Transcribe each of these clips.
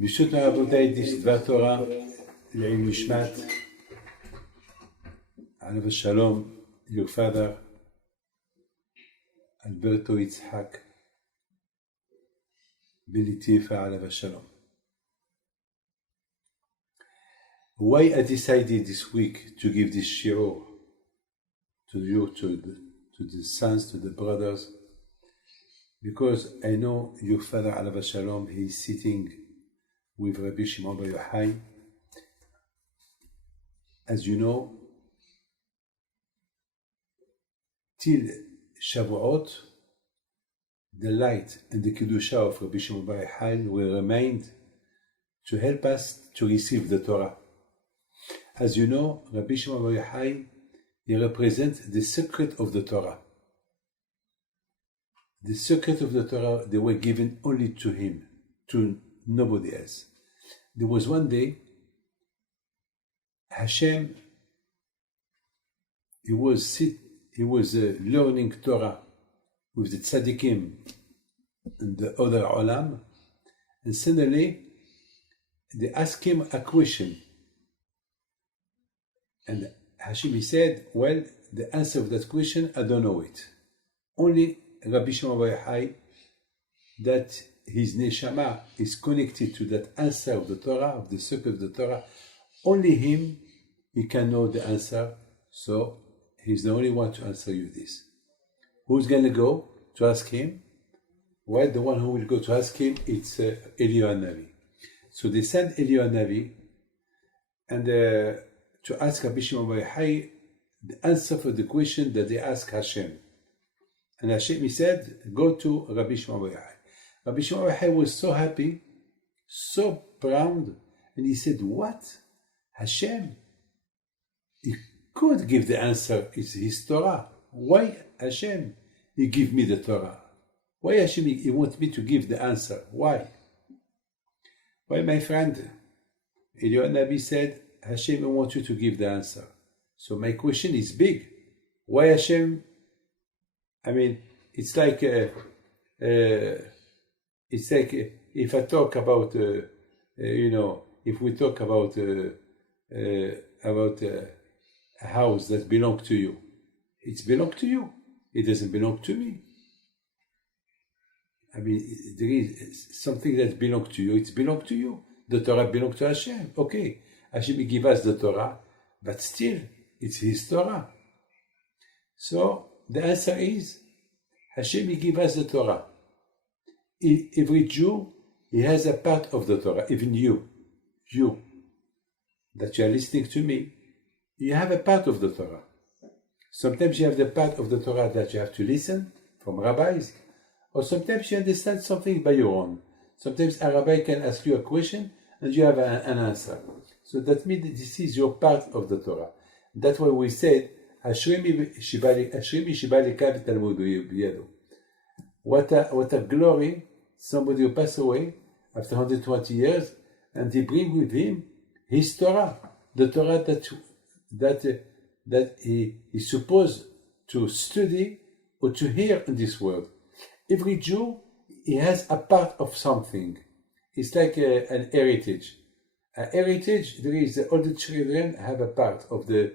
ברשות רבותיי, דבר תורה לעילוי נשמת עליו השלום, your father, Alberto Yitzhak Belitifa עליו השלום. Why I decided this week to give this shiur to you, to the sons, to the brothers, because I know your father עליו השלום, he is sitting with Rabbi Shimon Bar Yochai. As you know, till Shavuot, the light and the Kedusha of Rabbi Shimon Bar Yochai will remain to help us to receive the Torah. As you know, Rabbi Shimon Bar Yochai, he represents the secret of the Torah. The secret of the Torah, they were given only to him, to nobody else. There was one day, Hashem, he was learning Torah with the tzaddikim and the other olam, and suddenly they asked him a question. And Hashem, he said, well, the answer of that question, I don't know it. Only Rabbi Shimon Bar Yochai, that his neshama is connected to that answer of the Torah, of the secret of the Torah. Only him, he can know the answer. So he's the only one to answer you this. Who's going to go to ask him? Well, the one who will go to ask him, it's Eliyahu Navi. So they send Eliyahu Navi and to ask Rabbi Shimon Bar Yochai the answer for the question that they asked Hashem. And Hashem, he said, go to Rabbi Shimon Bar Yochai. Rabbi Shimon Bar Yochai was so happy, so proud, and he said, what? Hashem, he could give the answer, it's his Torah. Why Hashem, he give me the Torah? Why Hashem, he wants me to give the answer? Why? Well, my friend, Eliyahu Navi said, Hashem, I want you to give the answer. So my question is big. Why Hashem? I mean, it's like if I talk about, if we talk about a house that belongs to you, it belongs to you. It doesn't belong to me. I mean, there is something that belongs to you. It belongs to you. The Torah belongs to Hashem. Okay, Hashem give us the Torah, but still, it's His Torah. So the answer is, Hashem give us the Torah. Every Jew, he has a part of the Torah. Even you, that you are listening to me, you have a part of the Torah. Sometimes you have the part of the Torah that you have to listen from rabbis, or sometimes you understand something by your own. Sometimes a rabbi can ask you a question and you have an answer. So that means that this is your part of the Torah. That's why we said, what a glory, somebody who passed away after 120 years, and he bring with him his Torah, the Torah that he is supposed to study or to hear in this world. Every Jew, he has a part of something. It's like an heritage. A heritage, there is all the children have a part of the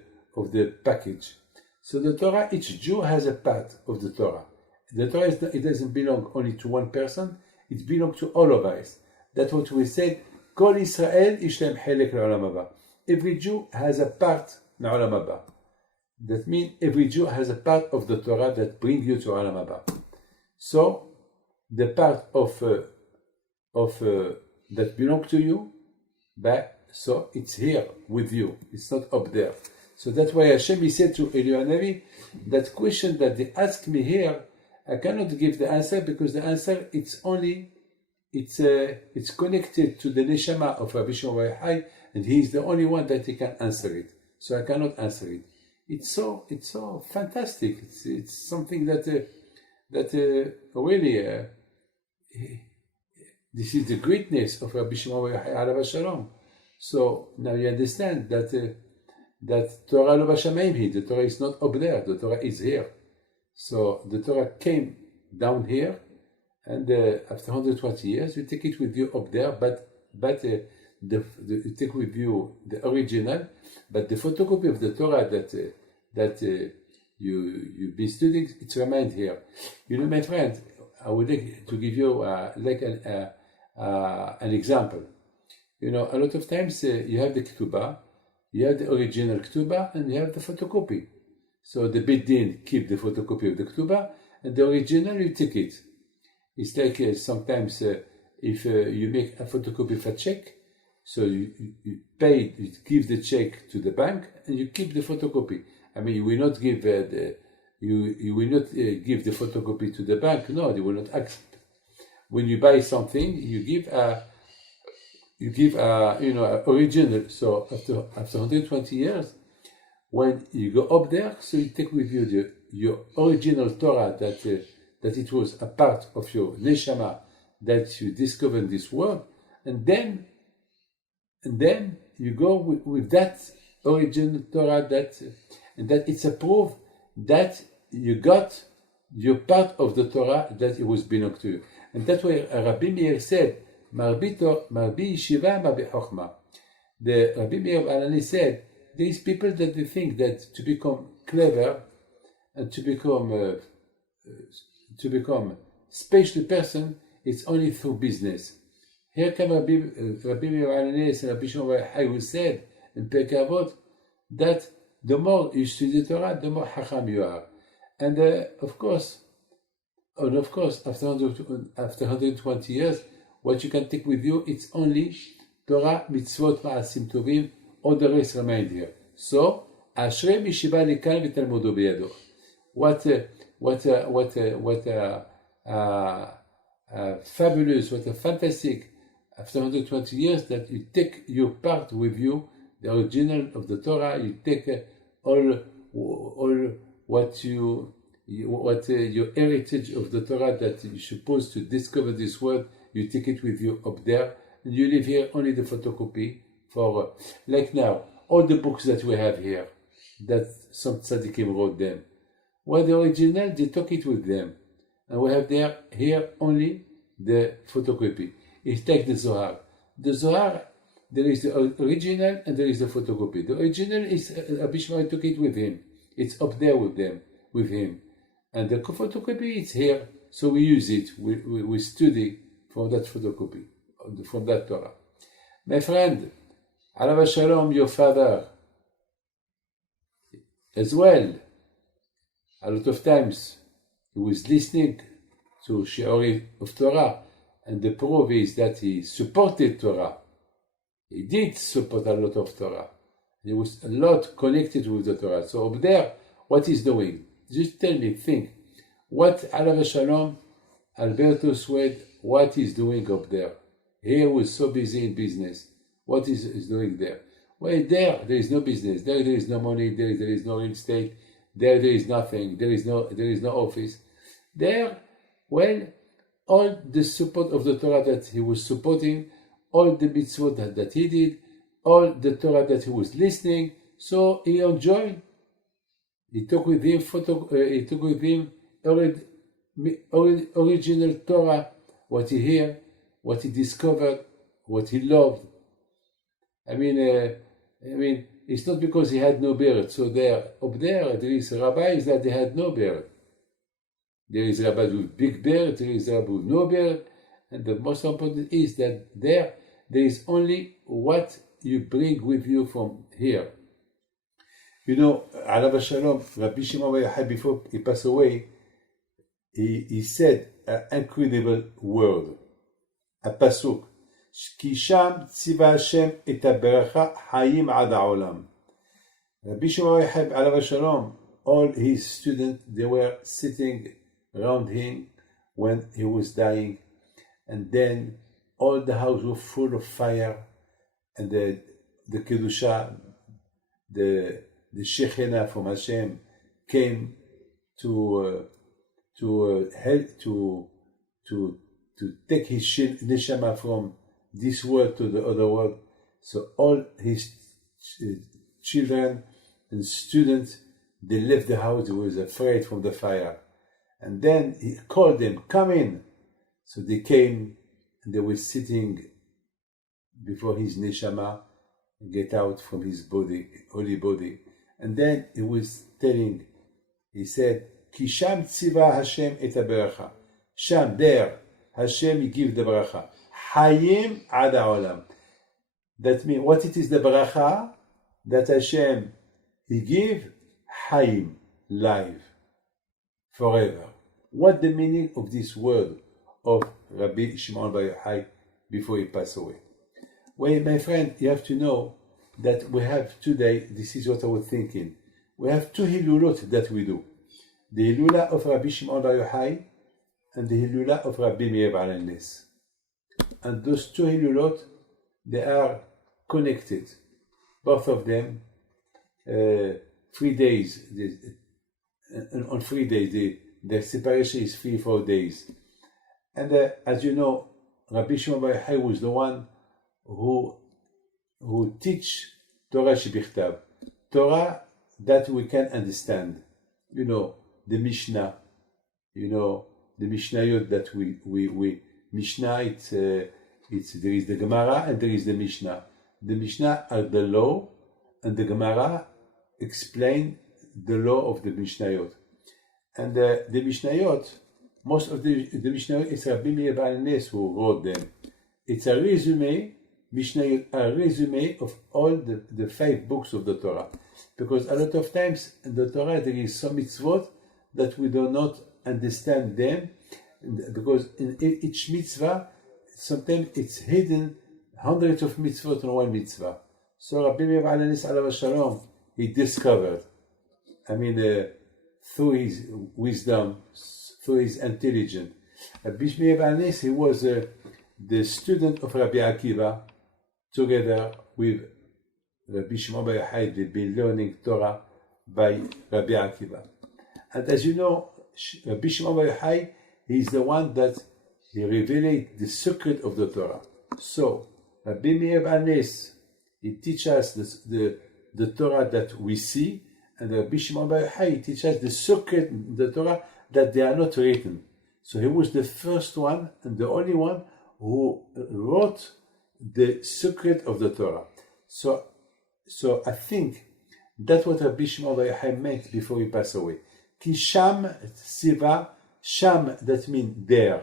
package. So the Torah, each Jew has a part of the Torah. The Torah, it doesn't belong only to one person, it belongs to all of us. That's what we said, Kol Israel ish lehem chelek le'olam haba. Every Jew has a part le'olam haba. That means every Jew has a part of the Torah that brings you to olam haba. So, the part of that belongs to you, so it's here with you. It's not up there. So that's why Hashem, he said to Eliyahu Navi, that question that they asked me here, I cannot give the answer because the answer it's connected to the neshama of Rabbi Shimon Bar Yochai, and he is the only one that he can answer it. So I cannot answer it. It's so fantastic. It's something that really this is the greatness of Rabbi Shimon Bar Yochai alav shalom. So now you understand that Torah lo b'shamayim, the Torah is not up there. The Torah is here. So the Torah came down here, and after 120 years, you take it with you up there, but you take with you the original, but the photocopy of the Torah that you've been studying, it's remained here. You know, my friend, I would like to give you an example. You know, a lot of times you have the ketubah, you have the original ketubah, and you have the photocopy. So the Beit Din keep the photocopy of the ketubah, and the original you take it. It's like sometimes if you make a photocopy of a check, so you pay, you give the check to the bank, and you keep the photocopy. I mean, you will not give you will not give the photocopy to the bank. No, they will not accept. When you buy something, you give a original. So after 120 years, when you go up there, so you take with you your original Torah that it was a part of your neshama that you discovered in this world, and then you go with that original Torah and that it's a proof that you got your part of the Torah that it was belong to you. And that's why Rabbi Meir said, Marbi Yeshiva, Marbi Chochma. The Rabbi Meir of Alani said, these people that they think that to become clever and to become special person, it's only through business. Here come Rabbi Meir of Alani and Rabbi Shimon Bar Yochai, who said in Pirkei Avot that the more you study the Torah, the more Chacham you are. And of course, after 120 years, what you can take with you, it's only Torah, Mitzvot, Ma'asim Tovim, all the rest remain here. So, Ashrei Mishiba Likan V'Talmudo B'Yado. What fabulous, what a fantastic, after 120 years, that you take your part with you, the original of the Torah, you take all what your heritage of the Torah that you're supposed to discover this world, you take it with you up there, and you leave here only the photocopy for, like now, all the books that we have here, that some tzaddikim wrote them. Well, the original, they took it with them, and we have here only the photocopy. It's like the Zohar. The Zohar, there is the original and there is the photocopy. The original is Rabbi Shimon took it with him. It's up there with him. And the photocopy is here, so we use it. We study from that photocopy, from that Torah. My friend, Alav Shalom, your father, as well, a lot of times he was listening to Shiori of Torah, and the proof is that he supported Torah. He did support a lot of Torah. There was a lot connected with the Torah. So up there, what he's doing? Just tell me, think. What Alav Shalom, Alberto Swed, what he's doing up there? He was so busy in business. What is doing there? Well, there is no business. There is no money. There is no real estate. There is nothing. There is no office. There, well, all the support of the Torah that he was supporting, all the mitzvot that he did, all the Torah that he was listening, so he enjoyed. He took with him original Torah, what he heard, what he discovered, what he loved. I mean, it's not because he had no beard. So up there is rabbis that they had no beard. There is rabbis with big beard, there is rabbis with no beard, and the most important is that there is only what you bring with you from here. You know, Alav Shalom, Rabbi Shimon Bar Yochai, before he passed away, he said an incredible word, a pasuk, כי שם ציווה השם את הברכה חיים עד העולם. Rabbi Shimon Bar Yochai, Alav Shalom, all his students, they were sitting around him when he was dying, and then all the house was full of fire, and the kedusha, the Shechina from Hashem came to help to take his neshama from this world to the other world. So all his children and students, they left the house. They was afraid from the fire, and then he called them, "Come in." So they came, and they were sitting before his neshama get out from his body, holy body. And then he was telling, he said, Ki sham tziva Hashem et ha-beracha. Sham, there, Hashem, he give the beracha. Hayim ad ha'olam. That means, what it is the beracha? That Hashem, he give Hayim, life, forever. What the meaning of this word of Rabbi Shimon Bar Yochai before he passed away? Well, my friend, you have to know that we have today, this is what I was thinking, we have two Hilulot that we do. The Hilula of Rabbi Shimon Bar Yochai and the Hilula of Rabbi Meir Baal HaNes. And those two Hilulot, they are connected. Both of them, 3 days. On 3 days, their separation is 3-4 days. And as you know, Rabbi Shimon Bar Yochai was the one who teach Torah Shebichtav, Torah that we can understand. You know, the Mishnah, you know, the Mishnayot that we Mishnah, it's there is the Gemara and there is the Mishnah. The Mishnah are the law, and the Gemara explain the law of the Mishnayot. And the Mishnayot, most of the Mishnayot, it's Rabbi Meir Baal HaNes who wrote them. It's a resume, Mishnayot, a resume of all the 5 books of the Torah. Because a lot of times in the Torah there is some mitzvot that we do not understand them, because in each mitzvah, sometimes it's hidden hundreds of mitzvot in one mitzvah. So Rabbi Meir Baal HaNes alav shalom, he discovered, through his wisdom, through his intelligence. Rabbi Meir Baal HaNes, he was the student of Rabbi Akiva, together with Rabbi Shimon Bar Yochai. They've been learning Torah by Rabbi Akiva. And as you know, Rabbi Shimon Bar Yochai, he is the one that he revealed the secret of the Torah. So Rabbi Meir Baal HaNes, he teaches us the Torah that we see, and Rabbi Shimon Bar Yochai teaches the secret in the Torah that they are not written. So he was the first one and the only one who wrote the secret of the Torah. So I think that's what Rabbi Shimon Bar Yochai meant before he passed away. Ki sham tziva, sham, that means there.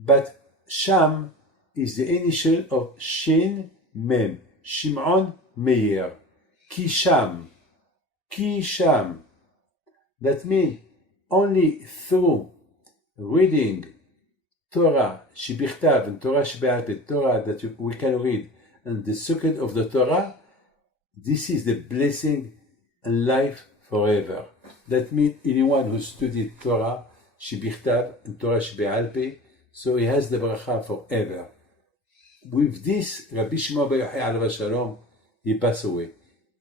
But sham is the initial of Shin Mem, Shimon Meir. Ki sham. That means only through reading Torah Shebichtav and Torah Shebe'al Peh, Torah that we can read, and the secret of the Torah, this is the blessing and life forever. That means anyone who studied Torah Shebichtav and Torah Shebe'al Peh, so he has the bracha forever. With this, Rabbi Shimon Bar Yochai alav shalom, he passed away.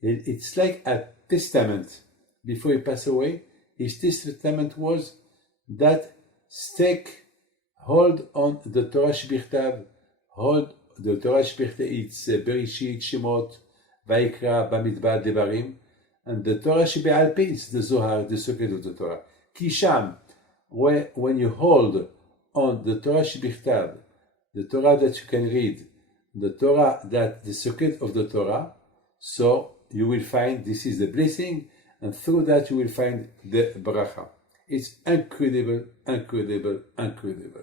It's like a testament. Before he passed away, his testament was that hold on the Torah Shebichtav, hold the Torah Shebichtav, it's Bereshit, Shemot, Vayikra, Bamidbar, Devarim, and the Torah Shebe'al Peh is the Zohar, the secret of the Torah. Ki sham, when you hold on the Torah Shebichtav, the Torah that you can read, the Torah that the secret of the Torah, so you will find this is the blessing, and through that you will find the bracha. It's incredible, incredible, incredible.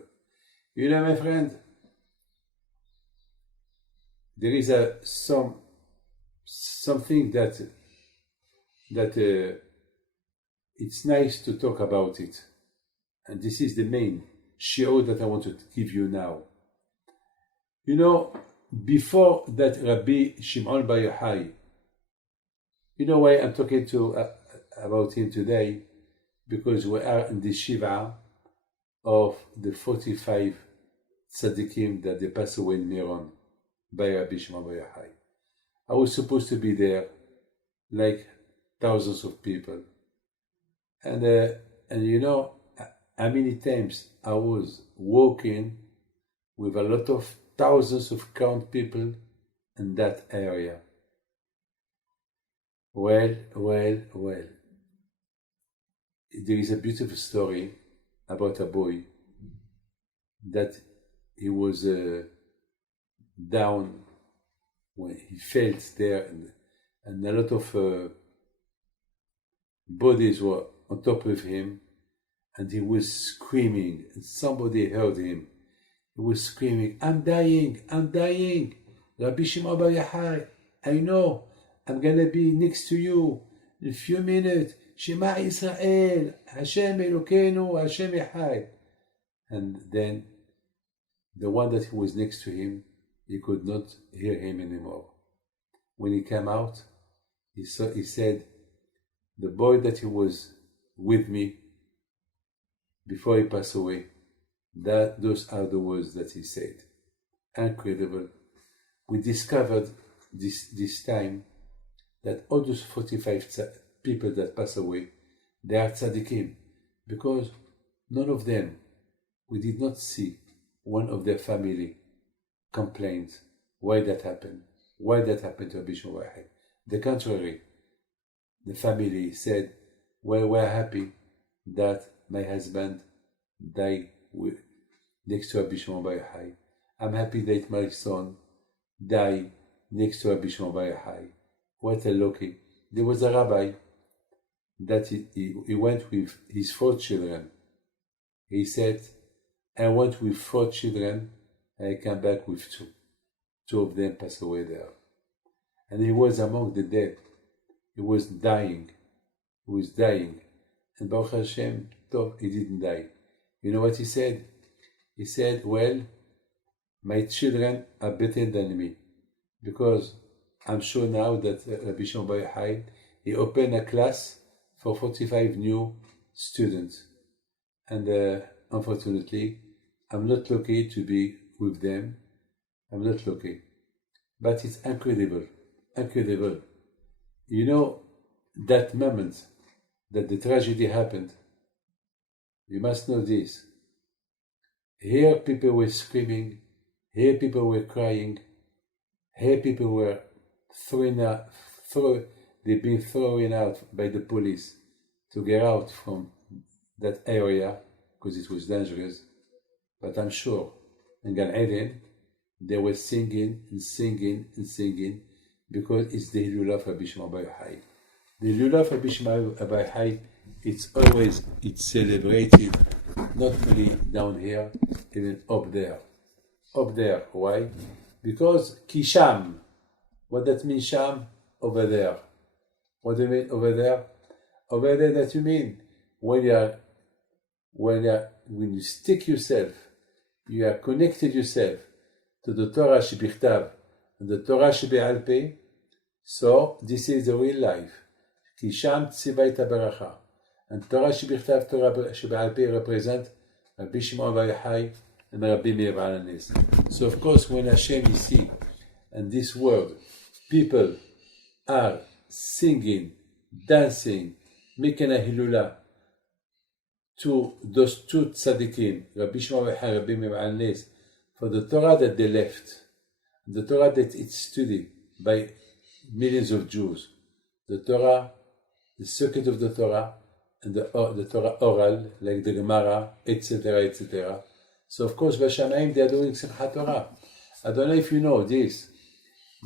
You know, my friend, there is something that it's nice to talk about it, and this is the main shiur that I want to give you now. You know, before that Rabbi Shimon Bar Yochai, you know why I'm talking about him today? Because we are in the Shiva of the 45 tzaddikim that they passed away in Meron by Rabbi Shimon Bar Yochai. I was supposed to be there, like thousands of people. And you know how many times I was walking with a lot of thousands of count people in that area. Well. There is a beautiful story about a boy that he was down when he felt there, and a lot of bodies were on top of him, and he was screaming, and somebody heard him. He was screaming, I'm dying, I'm dying. Rabbi Shimon Bar Yochai, I know, I'm gonna be next to you in a few minutes. Shema Israel, Hashem Elokeinu, Hashem Echad. And then the one that was next to him, he could not hear him anymore. When he came out, he said, the boy that he was with me before he passed away, those are the words that he said. Incredible. We discovered this time that all those 45 people that passed away, they are tzaddikim, because none of them, we did not see one of their family complained why that happened to Rabbi Shimon Bar Yochai. The contrary, the family said, well, we're happy that my husband died next to Rabbi Shimon Bar Yochai. I'm happy that my son died next to Rabbi Shimon Bar Yochai. What a lucky. There was a rabbi that he went with his 4 children. He said, I went with 4 children, and I came back with 2. 2 of them passed away there. And he was among the dead. He was dying. And Baruch Hashem, he didn't die. You know what he said? He said, well, my children are better than me, because I'm sure now that Rabbi Shimon Bar Yochai, he opened a class for 45 new students. And unfortunately, I'm not lucky to be with them. I'm not lucky. But it's incredible. You know, that moment that the tragedy happened, you must know this. Here people were screaming, here people were crying, here people were they've been thrown out by the police to get out from that area because it was dangerous. But I'm sure in Gan Eden they were singing because it's the Hilula of Rabbi Shimon Bar Yochai. The Hilula of Rabbi Shimon Bar Yochai, it's celebrated not only down here, even up there. Up there, why? Because Kisham, what that means, Sham? Over there. What do you mean over there? Over there, that you mean when you stick yourself, you are connected yourself to the Torah Shebichtav and the Torah Shebe'al Peh. So this is the real life. Kisham Tzivaita Baracha. And Torah Shebichtav, Torah Shebe'al Peh represent Rabbi Shimon Bar Yochai and Rabbi Meir Baal HaNes. So of course, when Hashem is see, and this world, people are singing, dancing, making a hilula to those 2 tzaddikim, Rabbi Shimon Bar Yochai, Rabbi Meir Baal HaNes, for the Torah that they left, the Torah that it's studied by millions of Jews, the Torah, the circuit of the Torah, and the Torah oral, like the Gemara, etc., etc. So of course, Bashamayim, they are doing Simchat Torah. I don't know if you know this,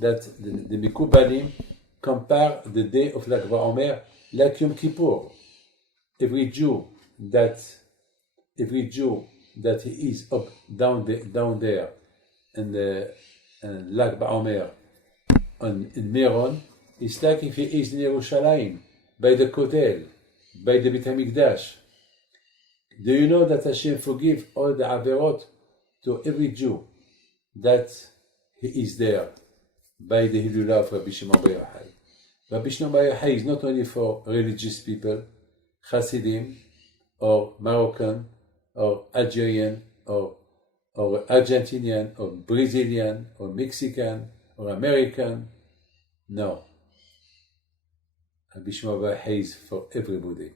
that the Mikubalim compare the day of Lag BaOmer like Yom Kippur. Every Jew that he is up down there and Lag BaOmer in Meron, it's like if he is in Yerushalayim by the Kotel, by the Beit HaMikdash. Do you know that Hashem forgive all the Averot to every Jew that he is there by the Hilula of Rabbi Shimon Bar Yochai? Rabbi Shimon Bar Yochai is not only for religious people, Hasidim, or Moroccan, or Algerian, or Argentinian, or Brazilian, or Mexican, or American. No. Rabbi Shimon Bar Yochai is for everybody.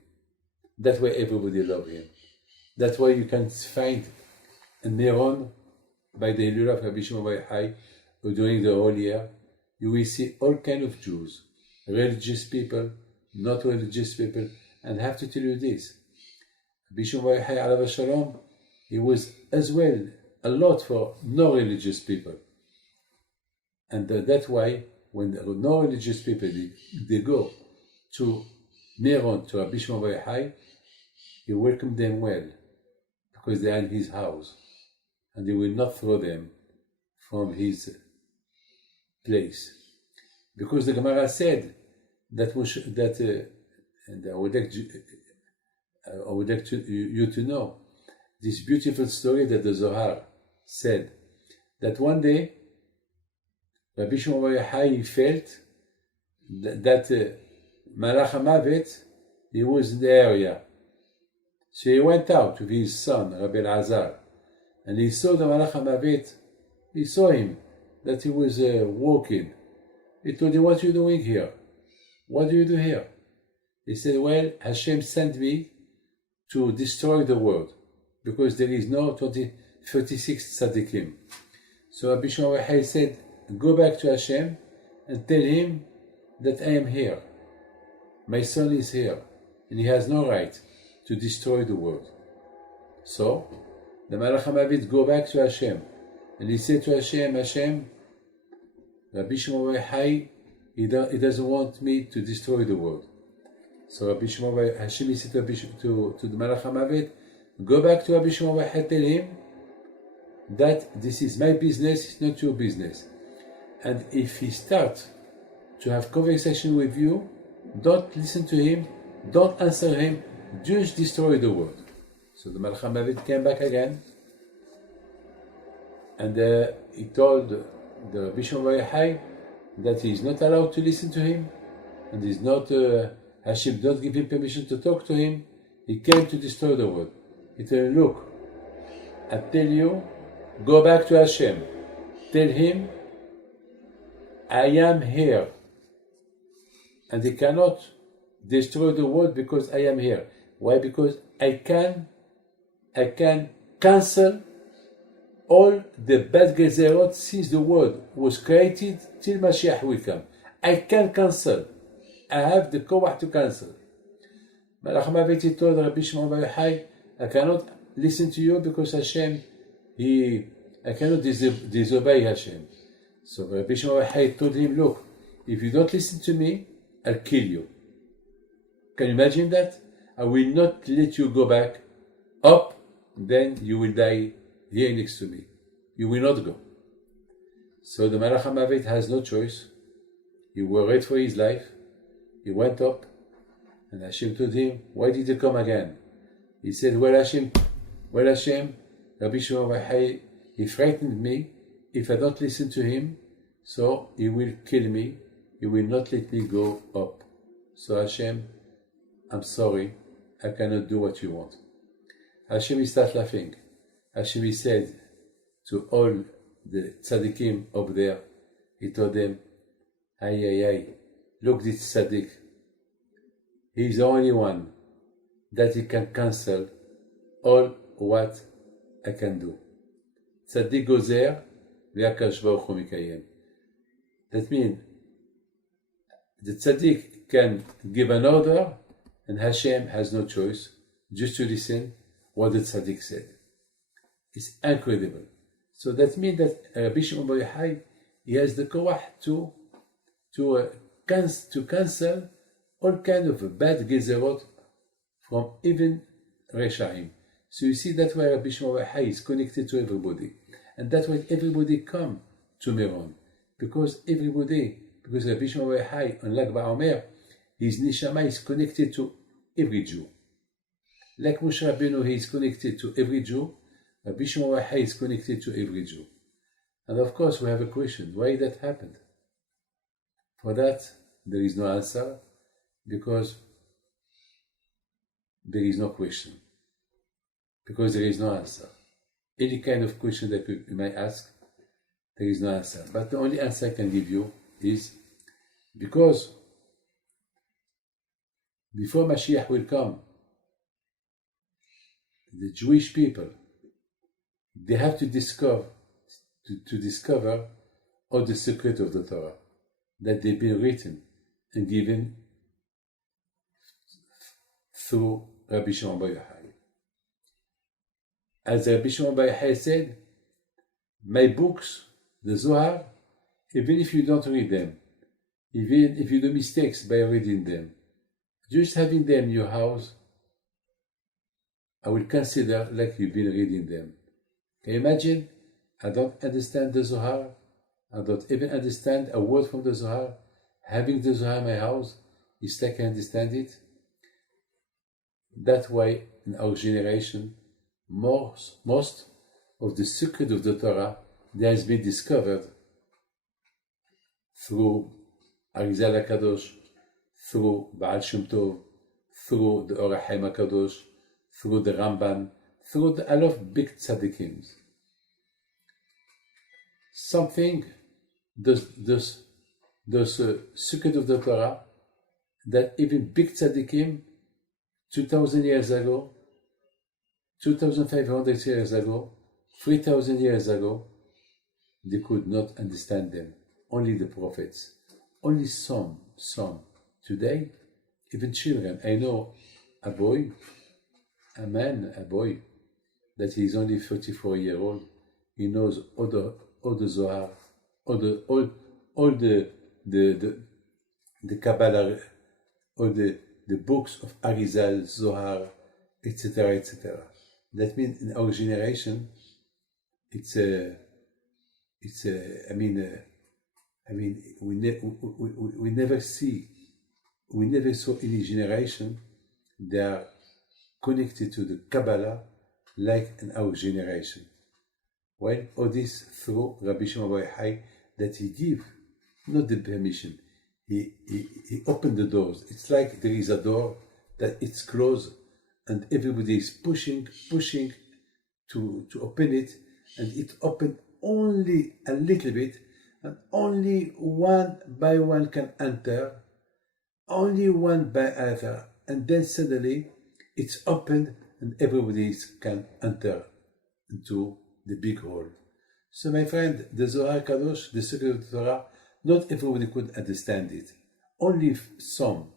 That's why everybody loves him. That's why you can find in Meron, by the Hilula of Rabbi Shimon Bar Yochai, during the whole year, you will see all kinds of Jews, religious people, not religious people, and I have to tell you this. Rabbi Shimon Bar Yochai, alav shalom, he was as well a lot for non-religious people. And that's why when no religious people, they go to Meron, to Rabbi Shimon Bar Yochai, he welcomed them well, because they are in his house, and he will not throw them from his place. Because the Gemara said that and I would like you to know this beautiful story that the Zohar said, that one day Rabbi Shimon Bar Yochai felt that Malach HaMavet, he was in the area. So he went out with his son, Rabbi Elazar, and he saw the Malach HaMavet. He saw him, that he was walking. He told him, "What are you doing here? What do you do here?" He said, "Well, Hashem sent me to destroy the world, because there is no 36 tzaddikim." So Rabbi Shimon Bar Yochai said, "Go back to Hashem and tell him that I am here. My son is here, and he has no right to destroy the world." So the Malach HaMavet go back to Hashem, and he said to Hashem, "Hashem, Rabbi Shimon Bar Yochai, he doesn't want me to destroy the world." So Rabbi Shimon Bar Hashem, he said to the Malach HaMavet, "Go back to Rabbi Shimon Bar Yochai, tell him that this is my business, it's not your business. And if he starts to have conversation with you, don't listen to him, don't answer him, just destroy the world." So the Malach HaMavet came back again, and he told the Rabbi Shimon Bar Yochai that he is not allowed to listen to him, and he's not, Hashem don't give him permission to talk to him. He came to destroy the world. He told him, "Look, I tell you, go back to Hashem. Tell him, I am here. And he cannot destroy the world because I am here. Why? Because I can cancel all the bad gezerot since the world was created till Mashiach will come. I can cancel. I have the koach to cancel." Malach HaMavet told Rabbi Shimon Bar Yochai, "I cannot listen to you because Hashem, I cannot disobey Hashem." So Rabbi Shimon Bar Yochai told him, "Look, if you don't listen to me, I'll kill you." Can you imagine that? I will not let you go back up, then you will die here next to me. You will not go. So the Malach HaMavet has no choice. He worried for his life. He went up, and Hashem told him, "Why did you come again?" He said, well Hashem, Rabbi Shimon Bar Yochai, he frightened me. If I don't listen to him, so he will kill me. He will not let me go up. So Hashem, I'm sorry, I cannot do what you want." Hashem, he started laughing. Hashem, he said to all the tzaddikim up there, he told them, ay, look this tzaddik. He's the only one that he can cancel all what I can do. Tzaddik goes there, v'akadosh baruch hu mikayem. That means the tzaddik can give an order, and Hashem has no choice just to listen what the tzaddik said. It's incredible. So that means that Rabbi Shimon Bar Yochai, he has the koach to cancel all kind of bad gezerot from even Reshaim. So you see, that's why Rabbi Shimon Bar Yochai is connected to everybody. And that's why everybody come to Meron. Because Rabbi Shimon Bar Yochai on Lag BaOmer, his neshama is connected to every Jew. Like Moshe Rabbeinu, he is connected to every Jew. Rabbi Shimon Bar Yochai is connected to every Jew. And of course, we have a question: why that happened? For that, there is no answer, because there is no question. Because there is no answer. Any kind of question that you might ask, there is no answer. But the only answer I can give you is because before Mashiach will come, the Jewish people, they have to discover all the secret of the Torah, that they've been written and given through Rabbi Shimon Bar Yochai. As Rabbi Shimon Bar Yochai said, my books, the Zohar, even if you don't read them, even if you do mistakes by reading them, just having them in your house, I will consider like you've been reading them. Can you imagine? I don't understand the Zohar. I don't even understand a word from the Zohar. Having the Zohar in my house, it's like I understand it. That way, in our generation, most of the secret of the Torah that has been discovered through Arizal HaKadosh, through Baal Shem Tov, through the Or HaChaim HaKadosh, through the Ramban, through a lot of big tzaddikim. Something, those secret of the Torah, that even big tzaddikim, 2,000 years ago, 2,500 years ago, 3,000 years ago, they could not understand them. Only the prophets. Only some. Today, even children. I know a boy, that he is only 34 years old. He knows all the Zohar, all the Kabbalah, all the books of Arizal, Zohar, etc., etc. That means in our generation, we never saw any generation that are connected to the Kabbalah like in our generation. Well, all this through Rabbi Shimon Bar Yochai, that he gave, not the permission, he opened the doors. It's like there is a door that it's closed and everybody is pushing to open it, and it opened only a little bit, and only one by one can enter, only one by other, and then suddenly it's opened and everybody can enter into the big hall. So my friend, the Zohar Kadosh, the secret of the Torah, not everybody could understand it. Only some.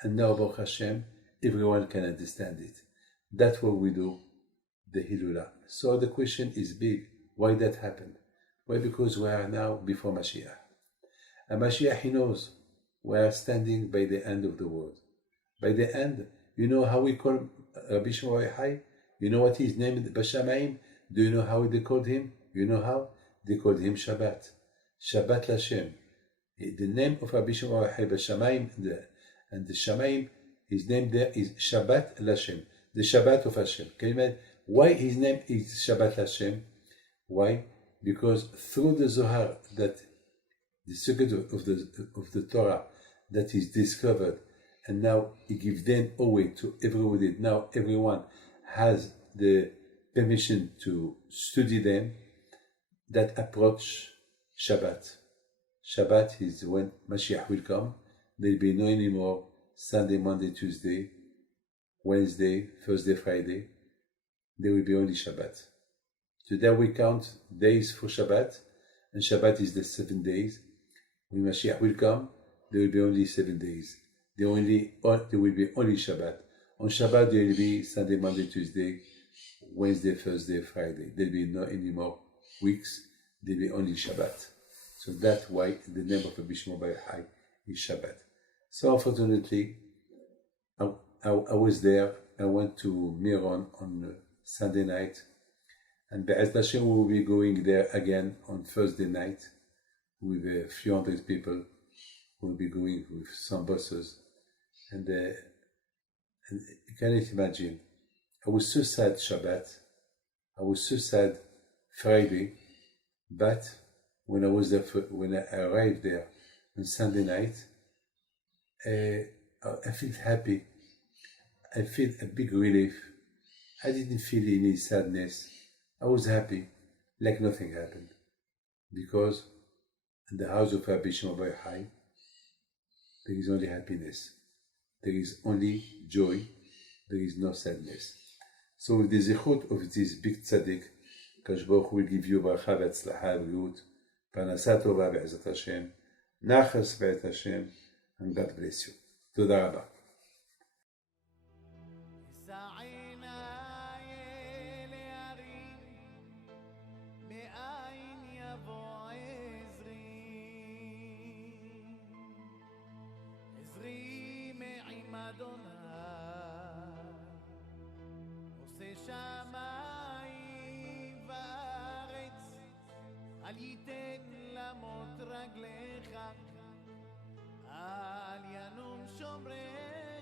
And now, Baruch Hashem, everyone can understand it. That's what we do, the Hilula. So the question is big. Why that happened? Why? Because we are now before Mashiach. And Mashiach, he knows we are standing by the end of the world. By the end, you know how we call Rabbi Shimon Bar Yochai? You know what his name is? Bashamayim? Do you know how they called him? You know how? They called him Shabbat. Shabbat Lashem. The name of Rabbi Shimon Bar Yochai Bashamayim, and the Shamayim, his name there is Shabbat Lashem. The Shabbat of Hashem. Can you imagine why his name is Shabbat Hashem? Why? Because through the Zohar, that the secret of the Torah that is discovered, and now he gives them away to everybody. Now everyone has the permission to study them. That approach Shabbat. Shabbat is when Mashiach will come. There will be no anymore Sunday, Monday, Tuesday, Wednesday, Thursday, Friday. There will be only Shabbat. Today we count days for Shabbat, and Shabbat is the 7 days. When Mashiach will come, there will be only 7 days. There will be only Shabbat. On Shabbat there will be Sunday, Monday, Tuesday, Wednesday, Thursday, Friday. There will be no any more weeks. There will be only Shabbat. So that's why the name of Rabbi Shimon Bar Yochai is Shabbat. So unfortunately, I was there. I went to Miron on Sunday night, and Be'ez Hashem we will be going there again on Thursday night with a few hundred people. We'll be going with some buses, and you cannot imagine. I was so sad Shabbat. I was so sad Friday, but when I arrived there on Sunday night, I felt happy. I felt a big relief. I didn't feel any sadness. I was happy, like nothing happened, because in the house of Rabbi Shimon Bar Yochai, there is only happiness. There is only joy. There is no sadness. So with the zichut of this big tzaddik, Kadosh Baruch Hu will give you bracha v'atzlacha v'riut, parnasa tova be'ezrat Hashem, nachas be'et Hashem, and God bless you. Toda rabba. אדוני עושה שמיים וארץ, אל ייתן למוט רגליך, אל ינום שומריך.